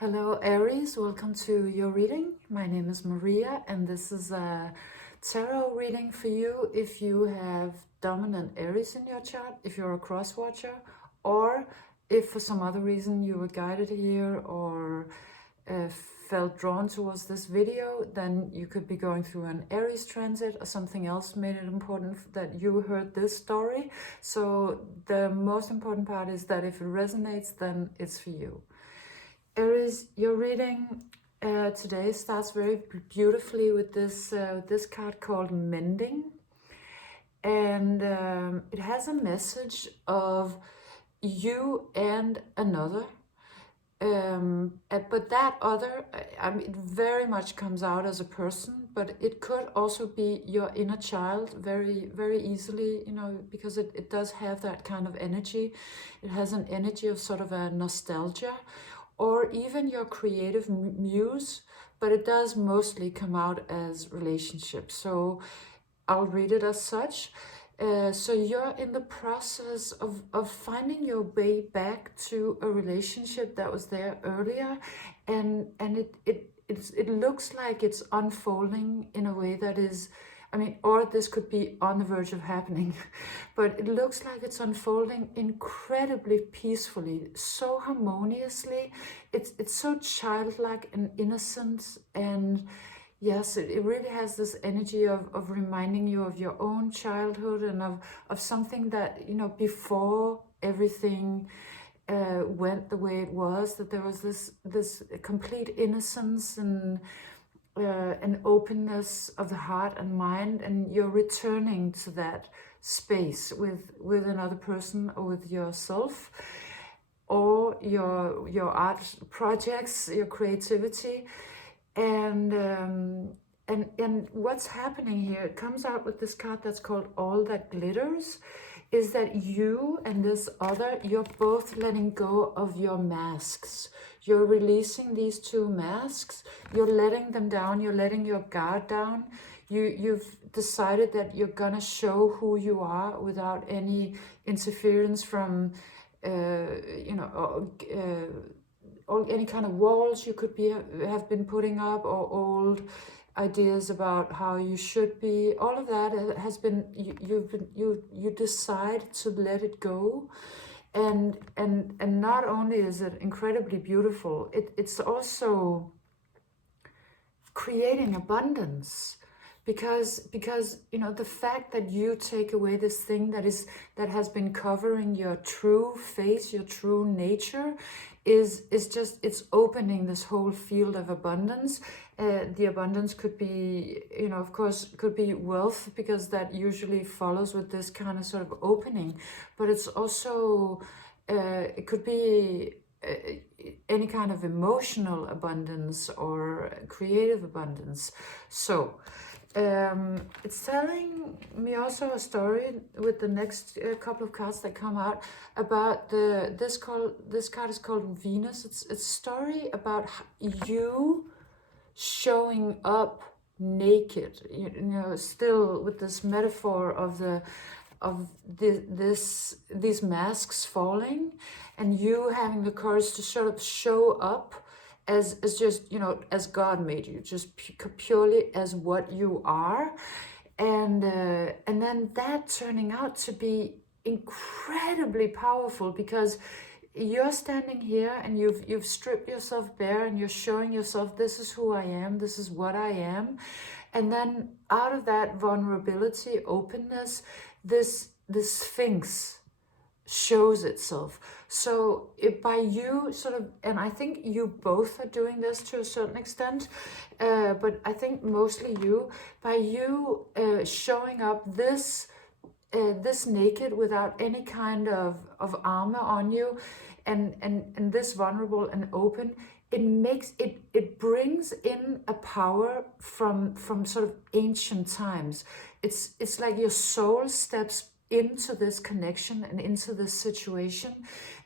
Hello Aries, welcome to your reading. My name is Maria and this is a tarot reading for you if you have dominant Aries in your chart, if you're a cross watcher, or if for some other reason you were guided here or felt drawn towards this video, then you could be going through an Aries transit or something else made it important that you heard this story. So the most important part is that if it resonates, then it's for you. Aries, your reading today starts very beautifully with this card called Mending, and it has a message of you and another, but that other, I mean, it very much comes out as a person, but it could also be your inner child very easily, you know, because it does have that kind of energy. It has an energy of sort of a nostalgia, or even your creative muse, but it does mostly come out as relationships. So I'll read it as such. So you're in the process of finding your way back to a relationship that was there earlier, and it looks like it's unfolding in a way that is, I mean, or this could be on the verge of happening, but it looks like it's unfolding incredibly peacefully, so harmoniously. It's so childlike and innocent, and yes, it really has this energy of reminding you of your own childhood and of something that, you know, before everything went the way it was, that there was this complete innocence and an openness of the heart and mind, and you're returning to that space with another person or with yourself or your art projects, your creativity. And what's happening here, it comes out with this card that's called All That Glitters, is that you and this other, you're both letting go of your masks. You're releasing these two masks, you're letting them down, you're letting your guard down. You've decided that you're gonna show who you are without any interference from, you know, or any kind of walls you could have been putting up, or old ideas about how you should be. All of that has been, you decide to let it go, and not only is it incredibly beautiful, it's also creating abundance. Because you know, the fact that you take away this thing that has been covering your true face, your true nature, is just, it's opening this whole field of abundance. The abundance could be, you know, of course, could be wealth, because that usually follows with this kind of sort of opening. But it's also, it could be any kind of emotional abundance or creative abundance. So it's telling me also a story with the next couple of cards that come out about this card is called Venus. It's a story about you showing up naked, you know, still with this metaphor of these masks falling, and you having the courage to sort of show up as just, you know, as God made you, just purely as what you are, and then that turning out to be incredibly powerful, because you're standing here and you've stripped yourself bare and you're showing yourself, this is who I am, this is what I am, and then out of that vulnerability, openness, this sphinx shows itself. So by you sort of, and I think you both are doing this to a certain extent, but I think mostly you, by you showing up this naked without any kind of armor on you, and this vulnerable and open, it brings in a power from sort of ancient times. It's like your soul steps into this connection and into this situation,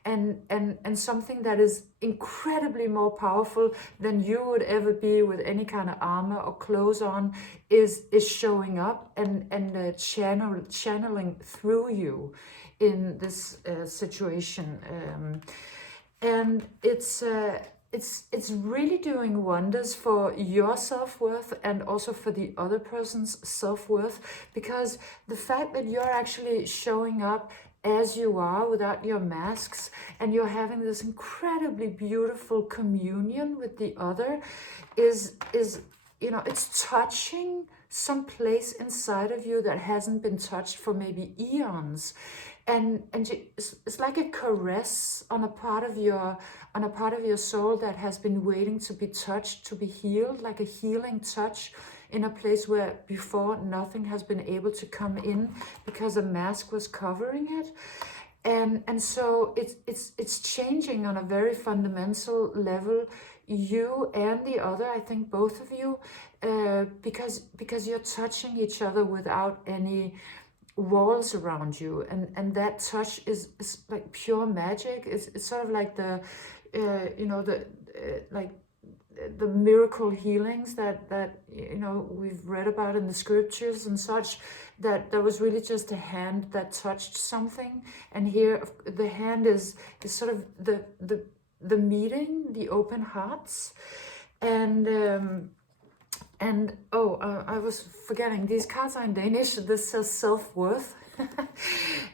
and something that is incredibly more powerful than you would ever be with any kind of armor or clothes on is showing up and channeling through you in this situation, and it's it's really doing wonders for your self-worth and also for the other person's self-worth, because the fact that you're actually showing up as you are without your masks, and you're having this incredibly beautiful communion with the other is it's touching some place inside of you that hasn't been touched for maybe eons. And it's like a caress on a part of your soul that has been waiting to be touched, to be healed, like a healing touch in a place where before nothing has been able to come in because a mask was covering it. And so it's changing on a very fundamental level, you and the other, I think both of you, because you're touching each other without any walls around you, and that touch is like pure magic. It's sort of like the the miracle healings that we've read about in the scriptures and such, that there was really just a hand that touched something. And here the hand is sort of the meeting, the open hearts. And I was forgetting, these cards are in Danish. This says self-worth.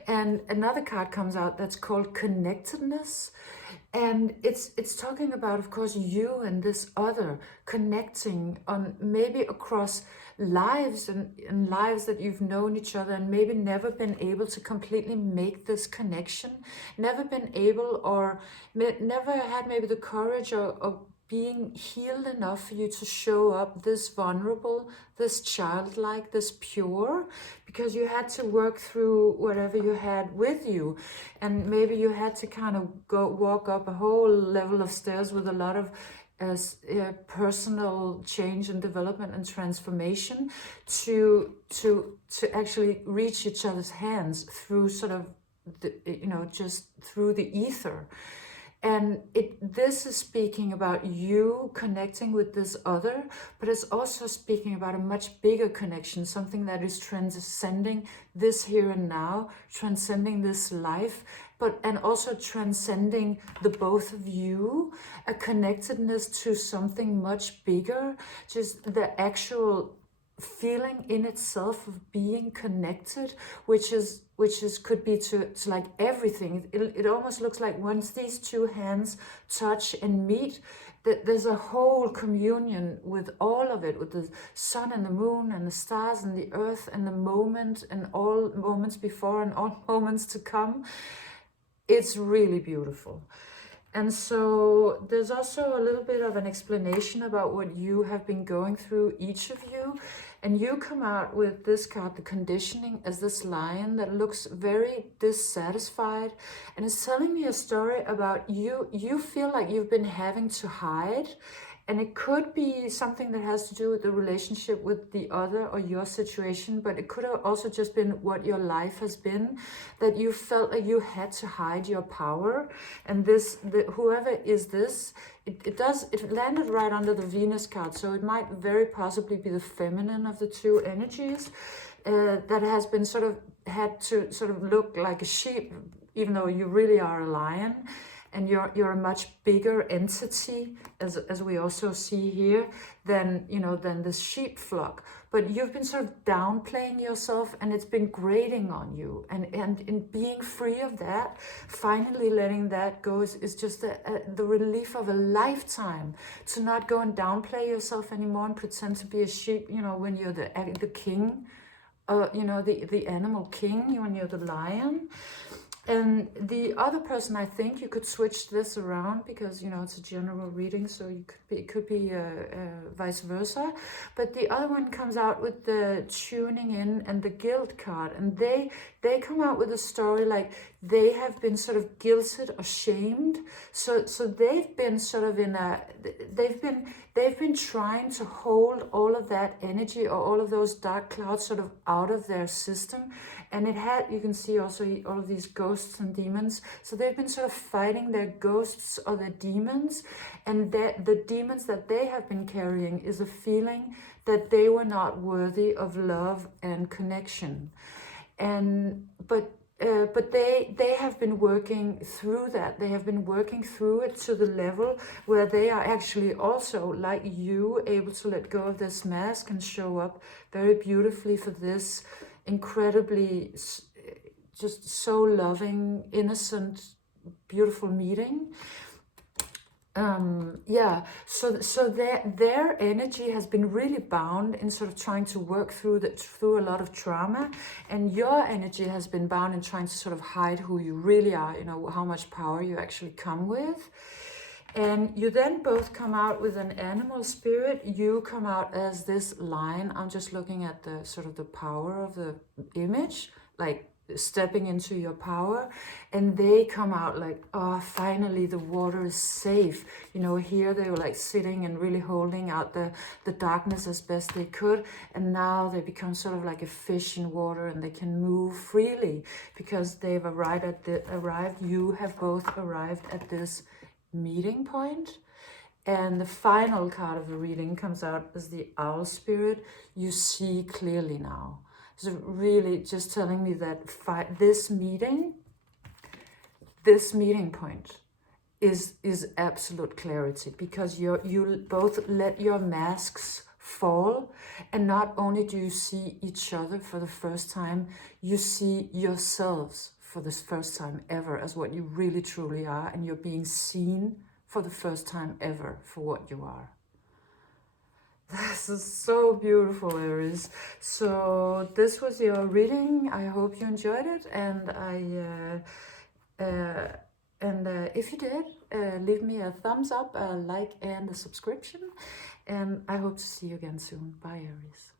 And another card comes out that's called connectedness. And it's talking about, of course, you and this other connecting on maybe across lives and lives that you've known each other and maybe never been able to completely make this connection, never been able, or never had maybe the courage or being healed enough for you to show up this vulnerable, this childlike, this pure, because you had to work through whatever you had with you. And maybe you had to kind of walk up a whole level of stairs with a lot of personal change and development and transformation to actually reach each other's hands through sort of just through the ether. And this is speaking about you connecting with this other, but it's also speaking about a much bigger connection, something that is transcending this here and now, transcending this life, and also transcending the both of you, a connectedness to something much bigger, just the actual feeling in itself of being connected, which is could be to like everything. It almost looks like once these two hands touch and meet, that there's a whole communion with all of it, with the sun and the moon and the stars and the earth and the moment and all moments before and all moments to come. It's really beautiful. And so there's also a little bit of an explanation about what you have been going through, each of you. And you come out with this card, the conditioning, as this lion that looks very dissatisfied. And it's telling me a story about you. You feel like you've been having to hide. And it could be something that has to do with the relationship with the other or your situation, but it could have also just been what your life has been, that you felt like you had to hide your power. And whoever is this, it landed right under the Venus card, so it might very possibly be the feminine of the two energies that has been had to look like a sheep, even though you really are a lion. And you're a much bigger entity, as we also see here, than the sheep flock. But you've been sort of downplaying yourself, and it's been grating on you. And in being free of that, finally letting that go is just the relief of a lifetime. To not go and downplay yourself anymore and pretend to be a sheep. When you're the king, the animal king, when you're the lion. And the other person, I think you could switch this around, because it's a general reading, so it could be vice versa. But the other one comes out with the tuning in and the guilt card, and they come out with a story like they have been sort of guilted or shamed. So they've been sort of they've been trying to hold all of that energy or all of those dark clouds sort of out of their system. And you can see also all of these ghosts and demons. So they've been sort of fighting their ghosts or their demons. And the demons that they have been carrying is a feeling that they were not worthy of love and connection. But but they have been working through that. They have been working through it to the level where they are actually also, like you, able to let go of this mask and show up very beautifully for this incredibly, just so loving, innocent, beautiful meeting. Yeah, so their energy has been really bound in sort of trying to work through a lot of trauma, and your energy has been bound in trying to sort of hide who you really are, you know, how much power you actually come with. And you then both come out with an animal spirit. You come out as this lion. I'm just looking at the sort of the power of the image, like stepping into your power, and they come out like, oh, finally the water is safe. You know, here they were like sitting and really holding out the darkness as best they could, and now they become sort of like a fish in water, and they can move freely because they've arrived. You have both arrived at this meeting point. And the final card of the reading comes out as the owl spirit. You see clearly now. So really just telling me that this meeting point is absolute clarity, because you both let your masks fall, and not only do you see each other for the first time, you see yourselves for the first time ever as what you really truly are, and you're being seen for the first time ever for what you are. This is so beautiful, Aries. So this was your reading. I hope you enjoyed it, and if you did, leave me a thumbs up, a like, and a subscription. And I hope to see you again soon. Bye, Aries.